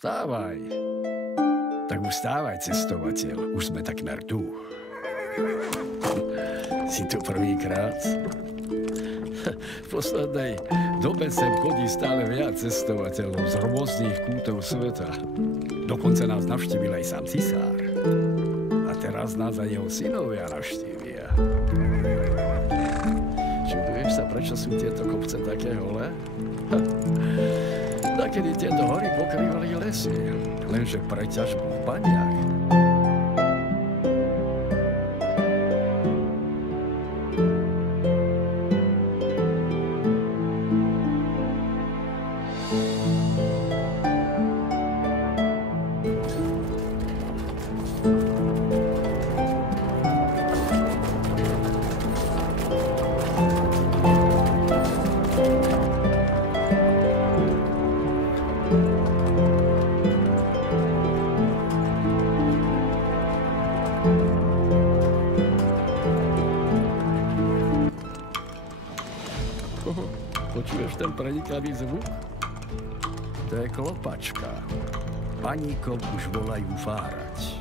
Vstávaj. Tak už vstávaj, cestovateľ. Už sme takmer tu. Si tu prvýkrát? V poslednej dobe sem chodí stále viac cestovateľov z rôznych kútov sveta. Dokonca nás navštívil aj sám cisár. A teraz nás aj jeho synovia navštívia. Čuduješ sa, prečo sú tieto kopce také holé? Nakedy tieto hory pokrývali lesy, lenže pre ťažbu v baniach. Počuješ ten prenikavý zvuk? To je klopačka. Paníkov už volajú fárať.